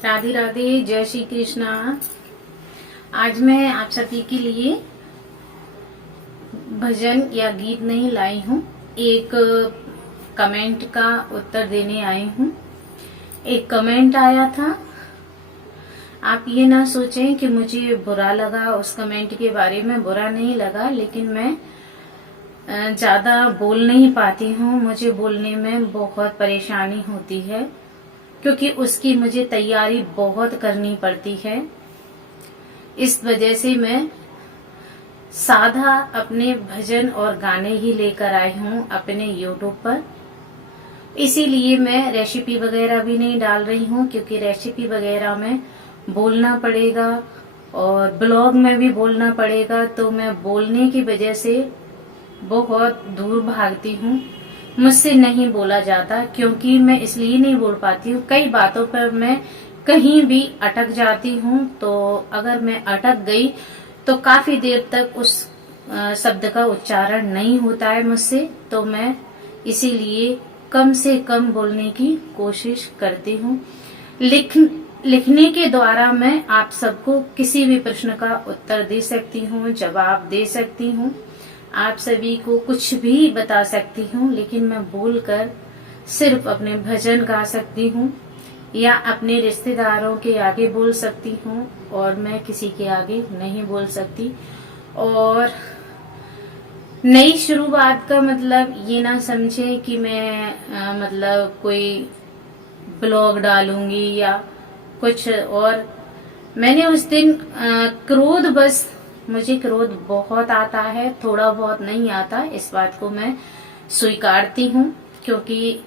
राधे राधे, जय श्री कृष्णा। आज मैं आप सभी के लिए भजन या गीत नहीं लाई हूँ, एक कमेंट का उत्तर देने आई हूँ। एक कमेंट आया था, आप ये ना सोचें कि मुझे बुरा लगा, उस कमेंट के बारे में बुरा नहीं लगा, लेकिन मैं ज्यादा बोल नहीं पाती हूँ। मुझे बोलने में बहुत परेशानी होती है क्योंकि उसकी मुझे तैयारी बहुत करनी पड़ती है। इस वजह से मैं साधा अपने भजन और गाने ही लेकर आई हूँ अपने YouTube पर। इसीलिए मैं रेसिपी वगैरह भी नहीं डाल रही हूँ क्योंकि रेसिपी वगैरह में बोलना पड़ेगा और ब्लॉग में भी बोलना पड़ेगा, तो मैं बोलने की वजह से बहुत दूर भागती हूँ। मुझसे नहीं बोला जाता क्योंकि मैं इसलिए नहीं बोल पाती हूँ, कई बातों पर मैं कहीं भी अटक जाती हूँ। तो अगर मैं अटक गई तो काफी देर तक उस शब्द का उच्चारण नहीं होता है मुझसे, तो मैं इसीलिए कम से कम बोलने की कोशिश करती हूँ। लिखने के द्वारा मैं आप सबको किसी भी प्रश्न का उत्तर दे सकती हूँ, जवाब दे सकती हूँ, आप सभी को कुछ भी बता सकती हूँ, लेकिन मैं बोलकर सिर्फ अपने भजन गा सकती हूँ या अपने रिश्तेदारों के आगे बोल सकती हूँ और मैं किसी के आगे नहीं बोल सकती। और नई शुरुआत का मतलब ये ना समझे कि मैं मतलब कोई ब्लॉग डालूंगी या कुछ और। मैंने उस दिन क्रोध, बस मुझे क्रोध बहुत आता है, थोड़ा बहुत नहीं आता, इस बात को मैं स्वीकारती हूँ क्योंकि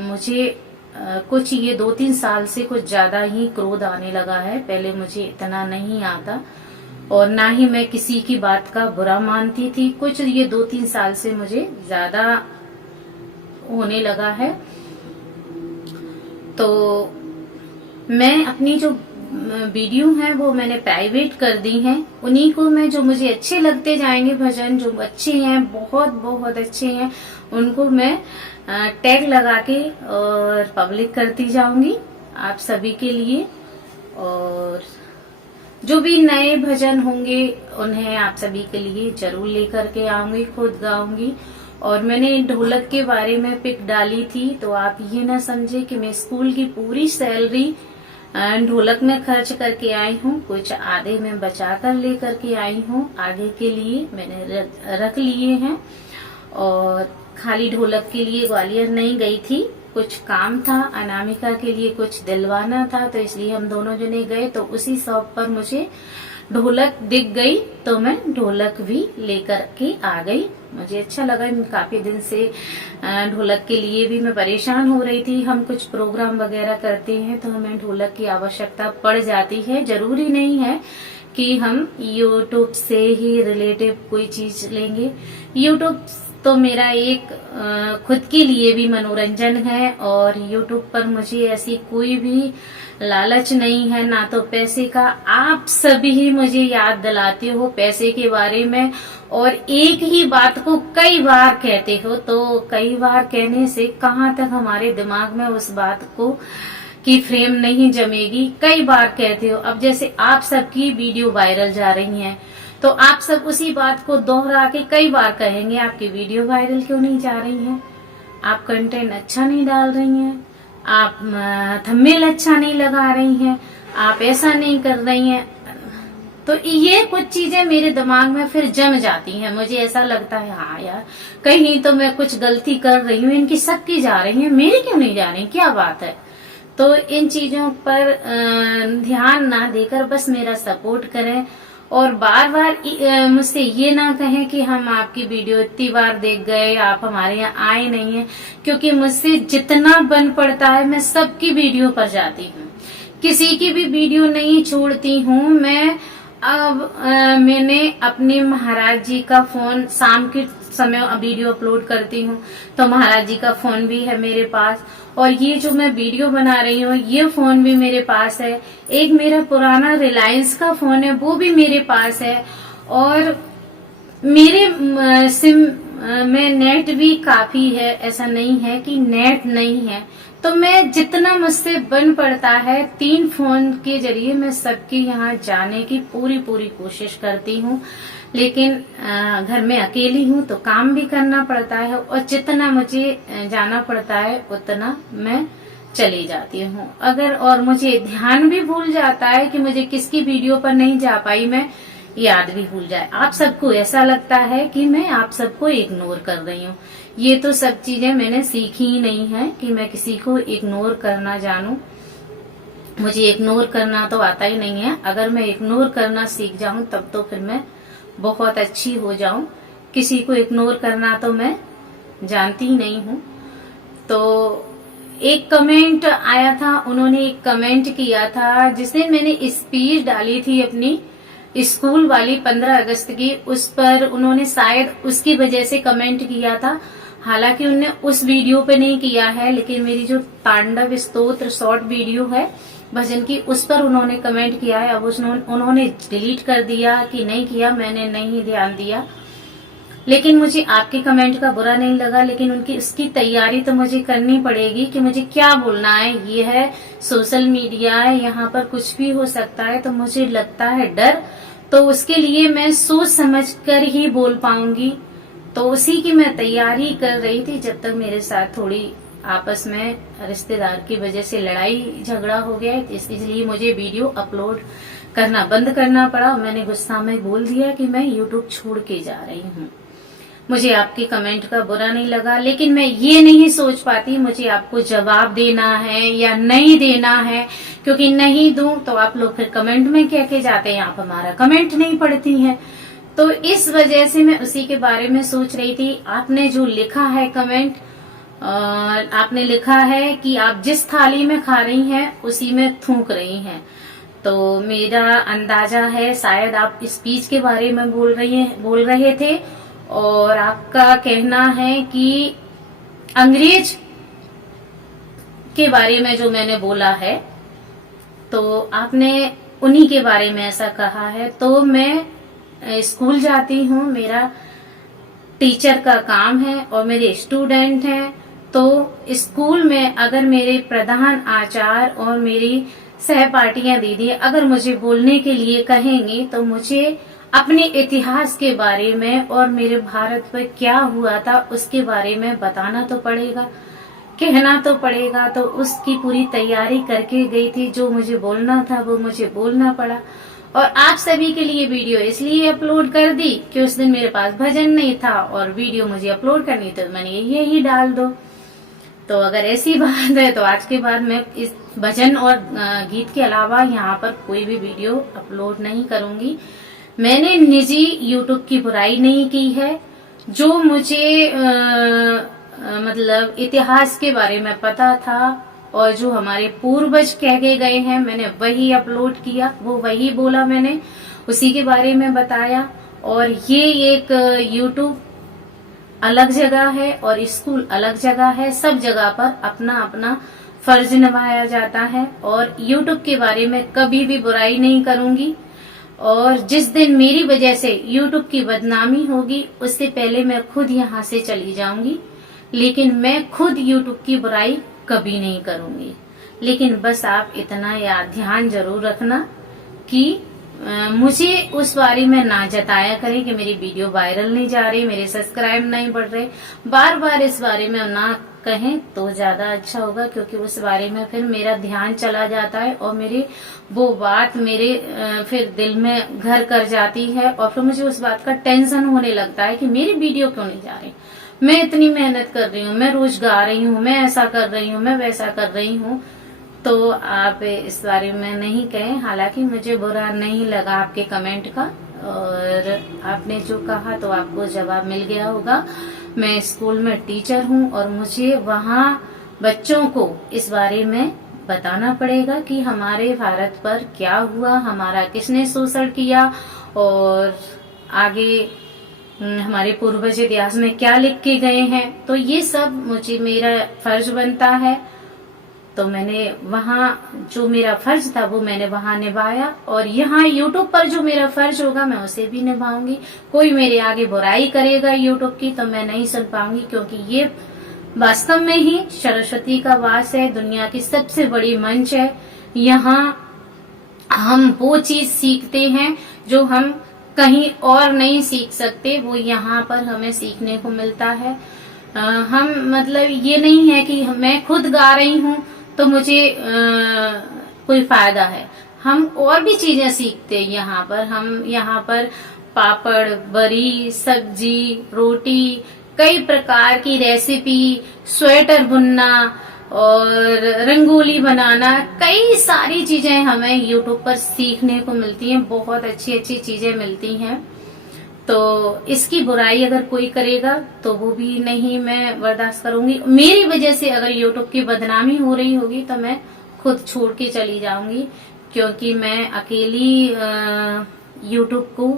मुझे कुछ ये 2-3 साल से कुछ ज्यादा ही क्रोध आने लगा है। पहले मुझे इतना नहीं आता और ना ही मैं किसी की बात का बुरा मानती थी। कुछ ये 2-3 साल से मुझे ज्यादा होने लगा है। तो मैं अपनी जो वीडियो है वो मैंने प्राइवेट कर दी हैं। उन्हीं को मैं, जो मुझे अच्छे लगते जाएंगे भजन, जो अच्छे हैं, बहुत बहुत अच्छे हैं, उनको मैं टैग लगा के और पब्लिक करती जाऊंगी आप सभी के लिए। और जो भी नए भजन होंगे उन्हें आप सभी के लिए जरूर लेकर के आऊंगी, खुद गाऊंगी। और मैंने ढोलक के बारे में पिक डाली थी, तो आप ये ना समझे कि मैं स्कूल की पूरी सैलरी ढोलक में खर्च करके आई हूँ, कुछ आधे में बचा कर लेकर के आई हूँ, आगे के लिए मैंने रख लिए हैं। और खाली ढोलक के लिए ग्वालियर नहीं गई थी, कुछ काम था, अनामिका के लिए कुछ दिलवाना था, तो इसलिए हम दोनों जने गए। तो उसी शॉप पर मुझे ढोलक दिख गई तो मैं ढोलक भी लेकर के आ गई। मुझे अच्छा लगा, काफी दिन से ढोलक के लिए भी मैं परेशान हो रही थी। हम कुछ प्रोग्राम वगैरह करते हैं तो हमें ढोलक की आवश्यकता पड़ जाती है। जरूरी नहीं है कि हम YouTube से ही रिलेटिव कोई चीज लेंगे। YouTube तो मेरा एक खुद के लिए भी मनोरंजन है और YouTube पर मुझे ऐसी कोई भी लालच नहीं है, ना तो पैसे का। आप सभी ही मुझे याद दिलाते हो पैसे के बारे में और एक ही बात को कई बार कहते हो, तो कई बार कहने से कहाँ तक हमारे दिमाग में उस बात को की फ्रेम नहीं जमेगी। कई बार कहते हो। अब जैसे आप सबकी वीडियो वायरल जा रही है तो आप सब उसी बात को दोहरा के कई बार कहेंगे आपकी वीडियो वायरल क्यों नहीं जा रही है, आप कंटेंट अच्छा नहीं डाल रही हैं, आप थंबनेल अच्छा नहीं लगा रही हैं, आप ऐसा नहीं कर रही हैं। तो ये कुछ चीजें मेरे दिमाग में फिर जम जाती हैं। मुझे ऐसा लगता है हाँ यार, कहीं तो मैं कुछ गलती कर रही हूँ, इनकी सबकी जा रही है, मेरी क्यों नहीं जा रही, क्या बात है। तो इन चीजों पर ध्यान ना देकर बस मेरा सपोर्ट करें और बार बार मुझसे ये ना कहें कि हम आपकी वीडियो इतनी बार देख गए, आप हमारे यहाँ आए नहीं हैं, क्योंकि मुझसे जितना बन पड़ता है मैं सबकी वीडियो पर जाती हूँ, किसी की भी वीडियो नहीं छोड़ती हूँ मैं। अब मैंने अपने महाराज जी का फोन, शाम के समय वीडियो अपलोड करती हूँ तो महाराज जी का फोन भी है मेरे पास, और ये जो मैं वीडियो बना रही हूँ ये फोन भी मेरे पास है। एक मेरा पुराना रिलायंस का फोन है वो भी मेरे पास है। और मेरे सिम में नेट भी काफी है, ऐसा नहीं है कि नेट नहीं है। तो मैं जितना मुझसे बन पड़ता है 3 फोन के जरिए मैं सबके यहाँ जाने की पूरी कोशिश करती हूँ। लेकिन घर में अकेली हूँ तो काम भी करना पड़ता है, और जितना मुझे जाना पड़ता है उतना मैं चली जाती हूँ। अगर और मुझे ध्यान भी भूल जाता है कि मुझे किसकी वीडियो पर नहीं जा पाई, मैं याद भी भूल जाए। आप सबको ऐसा लगता है कि मैं आप सबको इग्नोर कर रही हूँ। ये तो सब चीजें मैंने सीखी ही नहीं है कि मैं किसी को इग्नोर करना जानूं। मुझे इग्नोर करना तो आता ही नहीं है। अगर मैं इग्नोर करना सीख जाऊं तब तो फिर मैं बहुत अच्छी हो जाऊं। किसी को इग्नोर करना तो मैं जानती ही नहीं हूँ। तो एक कमेंट आया था, उन्होंने एक कमेंट किया था जिस दिन मैंने स्पीच डाली थी अपनी स्कूल वाली 15 अगस्त की, उस पर उन्होंने शायद उसकी वजह से कमेंट किया था। हालांकि उन्होंने उस वीडियो पे नहीं किया है, लेकिन मेरी जो तांडव स्तोत्र शॉर्ट वीडियो है भजन की, उस पर उन्होंने कमेंट किया है। अब उन्होंने डिलीट कर दिया कि नहीं किया, मैंने नहीं ध्यान दिया। लेकिन मुझे आपके कमेंट का बुरा नहीं लगा, लेकिन उसकी तैयारी तो मुझे करनी पड़ेगी कि मुझे क्या बोलना है। ये है सोशल मीडिया है, यहाँ पर कुछ भी हो सकता है, तो मुझे लगता है डर। तो उसके लिए मैं सोच समझ कर ही बोल पाऊंगी। तो उसी की मैं तैयारी कर रही थी जब तक मेरे साथ थोड़ी आपस में रिश्तेदार की वजह से लड़ाई झगड़ा हो गया, इसलिए मुझे वीडियो अपलोड करना बंद करना पड़ा। मैंने गुस्सा में बोल दिया कि मैं यूट्यूब छोड़ के जा रही हूँ। मुझे आपके कमेंट का बुरा नहीं लगा, लेकिन मैं ये नहीं सोच पाती मुझे आपको जवाब देना है या नहीं देना है, क्योंकि नहीं दूं तो आप लोग फिर कमेंट में कह के जाते हैं आप हमारा कमेंट नहीं पढ़ती हैं। तो इस वजह से मैं उसी के बारे में सोच रही थी। आपने जो लिखा है कमेंट, आपने लिखा है कि आप जिस थाली में खा रही हैं उसी में थूक रही हैं। तो मेरा अंदाजा है शायद आप स्पीच के बारे में बोल रहे थे, और आपका कहना है कि अंग्रेज के बारे में जो मैंने बोला है, तो आपने उन्हीं के बारे में ऐसा कहा है। तो मैं स्कूल जाती हूँ, मेरा टीचर का काम है और मेरे स्टूडेंट हैं। तो स्कूल में अगर मेरे प्रधान आचार्य और मेरी सहपाठियां दीदी अगर मुझे बोलने के लिए कहेंगे, तो मुझे अपने इतिहास के बारे में और मेरे भारत पर क्या हुआ था उसके बारे में बताना तो पड़ेगा, कहना तो पड़ेगा। तो उसकी पूरी तैयारी करके गई थी, जो मुझे बोलना था वो मुझे बोलना पड़ा। और आप सभी के लिए वीडियो इसलिए अपलोड कर दी कि उस दिन मेरे पास भजन नहीं था और वीडियो मुझे अपलोड करनी, तो मैंने यही डाल दो। तो अगर ऐसी बात है तो आज के बाद मैं इस भजन और गीत के अलावा यहाँ पर कोई भी वीडियो अपलोड नहीं करूंगी। मैंने निजी यूट्यूब की बुराई नहीं की है। जो मुझे मतलब इतिहास के बारे में पता था और जो हमारे पूर्वज कह के गए हैं, मैंने वही अपलोड किया, वो वही बोला, मैंने उसी के बारे में बताया। और ये एक यूट्यूब अलग जगह है और स्कूल अलग जगह है। सब जगह पर अपना अपना फर्ज निभाया जाता है, और यूट्यूब के बारे में कभी भी बुराई नहीं करूंगी। और जिस दिन मेरी वजह से यूट्यूब की बदनामी होगी उससे पहले मैं खुद यहाँ से चली जाऊंगी, लेकिन मैं खुद यूट्यूब की बुराई कभी नहीं करूंगी। लेकिन बस आप इतना याद ध्यान जरूर रखना कि मुझे उस बारे में ना जताया करें कि मेरी वीडियो वायरल नहीं जा रही, मेरे सब्सक्राइब नहीं बढ़ रहे। बार बार इस बारे में ना कहें तो ज्यादा अच्छा होगा, क्योंकि उस बारे में फिर मेरा ध्यान चला जाता है और मेरी वो बात मेरे फिर दिल में घर कर जाती है, और फिर मुझे उस बात का टेंशन होने लगता है कि मेरी वीडियो क्यों नहीं जा रही। मैं इतनी मेहनत कर रही हूँ, मैं रोज गा रही हूँ, मैं ऐसा कर रही हूँ, मैं वैसा कर रही हूँ। तो आप इस बारे में नहीं कहें। हालांकि मुझे बुरा नहीं लगा आपके कमेंट का, और आपने जो कहा तो आपको जवाब मिल गया होगा। मैं स्कूल में टीचर हूँ और मुझे वहाँ बच्चों को इस बारे में बताना पड़ेगा कि हमारे भारत पर क्या हुआ, हमारा किसने शोषण किया, और आगे हमारे पूर्वज इतिहास में क्या लिख के गए हैं। तो ये सब मुझे मेरा फर्ज बनता है। तो मैंने वहाँ जो मेरा फर्ज था वो मैंने वहाँ निभाया, और यहाँ यूट्यूब पर जो मेरा फर्ज होगा मैं उसे भी निभाऊंगी। कोई मेरे आगे बुराई करेगा यूट्यूब की तो मैं नहीं सुन पाऊंगी, क्योंकि ये वास्तव में ही सरस्वती का वास है, दुनिया की सबसे बड़ी मंच है। यहाँ हम वो चीज सीखते हैं जो हम कहीं और नहीं सीख सकते, वो यहाँ पर हमें सीखने को मिलता है। हम मतलब ये नहीं है कि मैं खुद गा रही हूँ तो मुझे कोई फायदा है, हम और भी चीजें सीखते हैं यहाँ पर। हम यहाँ पर पापड़, बरी, सब्जी, रोटी, कई प्रकार की रेसिपी, स्वेटर बुनना और रंगोली बनाना, कई सारी चीजें हमें यूट्यूब पर सीखने को मिलती हैं। बहुत अच्छी अच्छी चीजें मिलती हैं। तो इसकी बुराई अगर कोई करेगा तो वो भी नहीं मैं बर्दाश्त करूंगी। मेरी वजह से अगर यूट्यूब की बदनामी हो रही होगी तो मैं खुद छोड़ के चली जाऊंगी, क्योंकि मैं अकेली यूट्यूब को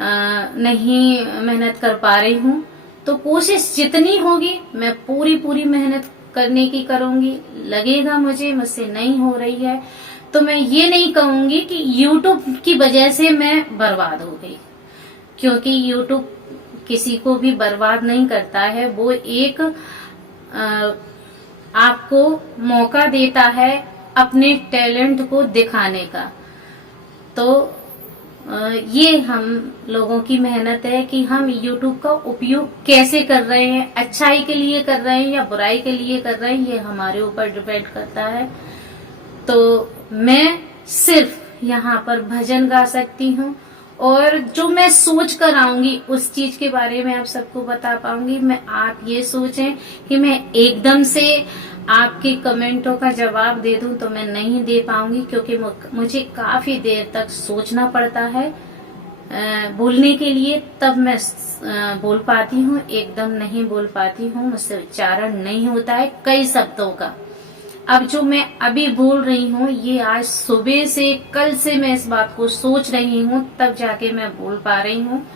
नहीं मेहनत कर पा रही हूँ। तो कोशिश जितनी होगी मैं पूरी मेहनत करने की करूंगी। लगेगा मुझसे नहीं हो रही है तो मैं ये नहीं कहूंगी कि यूट्यूब की वजह से मैं बर्बाद हो गई, क्योंकि यूट्यूब किसी को भी बर्बाद नहीं करता है। वो एक आपको मौका देता है अपने टैलेंट को दिखाने का। तो ये हम लोगों की मेहनत है कि हम यूट्यूब का उपयोग कैसे कर रहे हैं, अच्छाई के लिए कर रहे हैं या बुराई के लिए कर रहे हैं, ये हमारे ऊपर डिपेंड करता है। तो मैं सिर्फ यहाँ पर भजन गा सकती हूँ और जो मैं सोच कर आऊंगी उस चीज के बारे में आप सबको बता पाऊंगी। मैं आप ये सोचें कि मैं एकदम से आपके कमेंटों का जवाब दे दूं तो मैं नहीं दे पाऊंगी, क्योंकि मुझे काफी देर तक सोचना पड़ता है बोलने के लिए, तब मैं बोल पाती हूँ। एकदम नहीं बोल पाती हूँ, मुझसे उच्चारण नहीं होता है कई शब्दों का। अब जो मैं अभी बोल रही हूँ ये आज सुबह से, कल से मैं इस बात को सोच रही हूँ, तब जाके मैं बोल पा रही हूँ।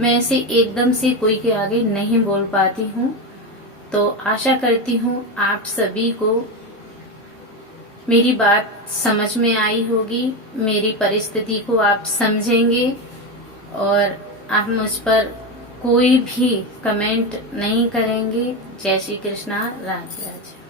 मैं इसे एकदम से कोई के आगे नहीं बोल पाती हूँ। तो आशा करती हूँ आप सभी को मेरी बात समझ में आई होगी, मेरी परिस्थिति को आप समझेंगे और आप मुझ पर कोई भी कमेंट नहीं करेंगे। जय श्री कृष्णा, राधे राधे।